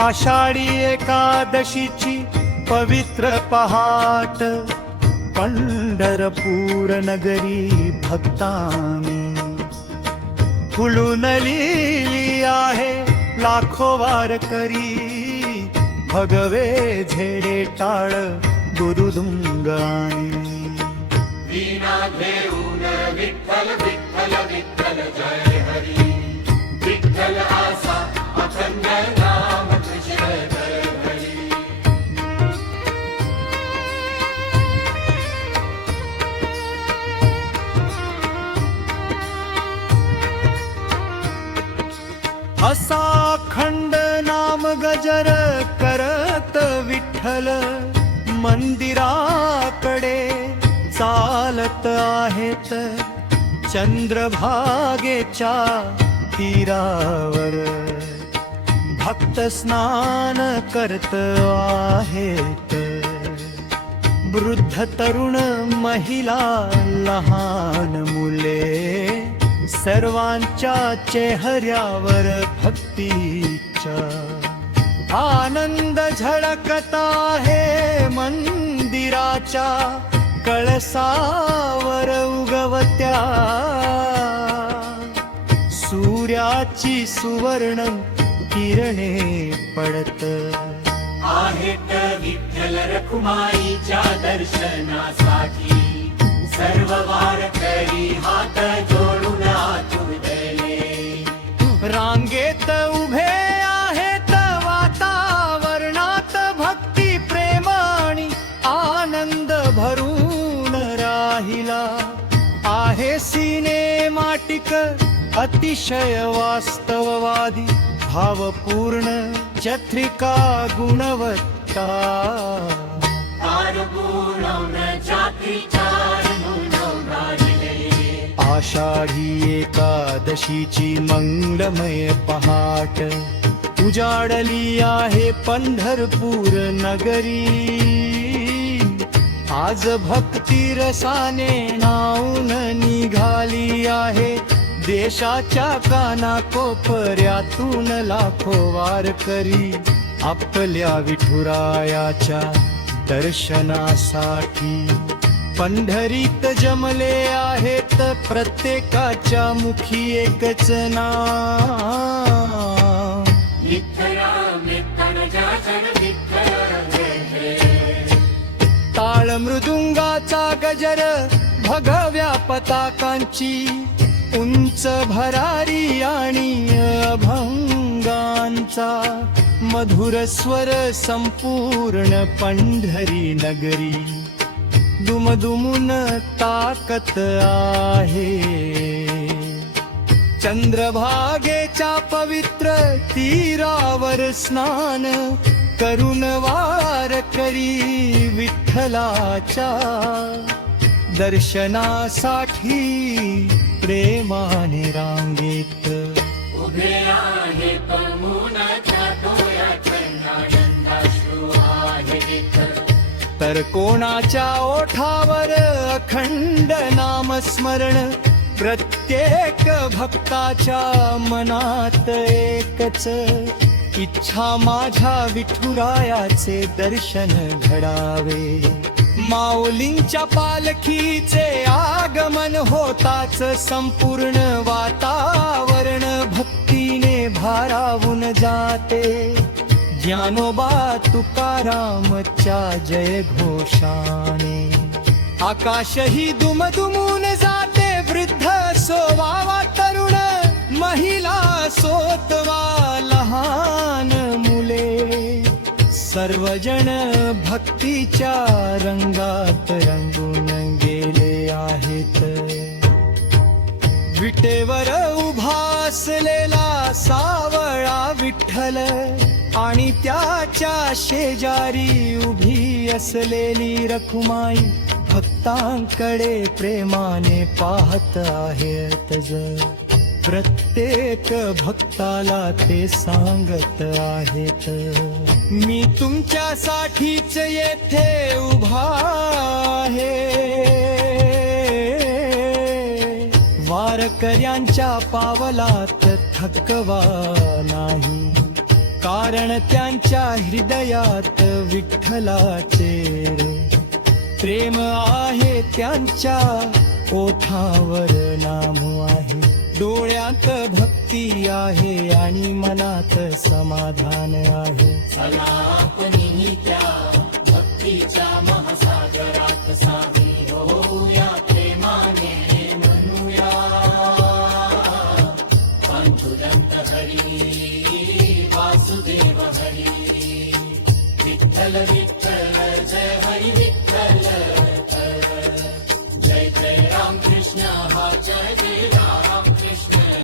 आषाढी एकादशीची पवित्र पहाट, पंढरपूर नगरी भक्तांनी फुलूनली आहे लाखो वारकरी. भगवे झेडे टाळ गुरुदुंगाणी, वीणा घेऊन विठ्ठल विठ्ठल विठ्ठल जय हरी. विठ्ठल आसा अखंड नाम कृष्ण जय हरी. असा खंड नाम गजर करत विठ्ठल मंदिराकडे चालत आहेत. चंद्रभागेच्या तीरावर भक्त स्नान करत आहेत. वृद्ध तरुण महिला लहान मुले, सर्वांच्या चेहऱ्यावर भक्तीचा आनंद झळकत आहे. मंदिराच्या कळसावर उगवत्या सूर्याची सुवर्ण किरणे पडत आहेत. विठ्ठल रखुमाईच्या दर्शनासाठी सर्व वारकरी हात जोडून आतुरले. रांगेत उभे आहेत, वातावरणात भक्ती प्रेम आणि आनंद भरून राहिला आहे. सिनेमाटिक अतिशय वास्तववादी भावपूर्ण चत्रिका गुणवत्ता. आषाढी एकादशीची मंगलमय पहाट, उजाडली आहे पंढरपूर नगरी. आज भक्ती रसाने नाऊन निघाली आहे. देशाच्या कानाकोपऱ्यातून लाखो वारकरी आपल्या विठुरायाच्या दर्शनासाठी पंढरीत जमले आहेत. प्रत्येकाच्या मुखी एकच नाव, टाळ मृदुंगाचा गजर, भगव्या पताकांची उंच भरारी आणि अभंगांचा मधुर स्वर संपूर्ण पंढरी नगरी दुमदुमून ताकत आहे. चंद्रभागेच्या पवित्र तीरावर स्नान करून वारकरी विठ्ठलाच्या दर्शनासाठी प्रेमाने रांगेत उभे आहेत. मुनाच्या डोळ्यात आनंदाश्रू आहेत. तर कोणाच्या ओठावर अखंड नामस्मरण. प्रत्येक भक्ताच्या मनात एकच इच्छा, माझ्या विठुरायाचे दर्शन घडावे. माऊलींच्या पालखीचे आगमन होताच संपूर्ण वातावरण भक्तीने भारावून जाते. ज्ञानोबा तुकारामच्या जय घोषाने आकाशही दुमदुमून जाते. वृद्ध सोवावा तरुण, महिला सोतवा लहान मुले, सर्वजण भक्तीच्या रंगात रंगून गेले आहेत. विटेवर उभा असलेला सावळा विठ्ठल आणि त्याच्या शेजारी उभी असलेली रखुमाई भक्तांकडे प्रेमाने पाहत आहेत. प्रत्येक भक्ताला ते सांगत आहेत, मी तुमच्यासाठीच येथे उभा आहे. वारकऱ्यांच्या पावलात थकवा नाही. कारण त्यांच्या हृदयात विठ्ठलाचे रे प्रेम आहे, त्यांच्या ओठावर नाम आहे, डोळ्यात भक्ती आहे आणि मनात समाधान आहे. चला आपणही त्या भक्तीच्या महासागरात सामील होऊया, प्रेमाने म्हणूया पांडुरंग हरी वासुदेव हरी विठ्ठल विठ्ठल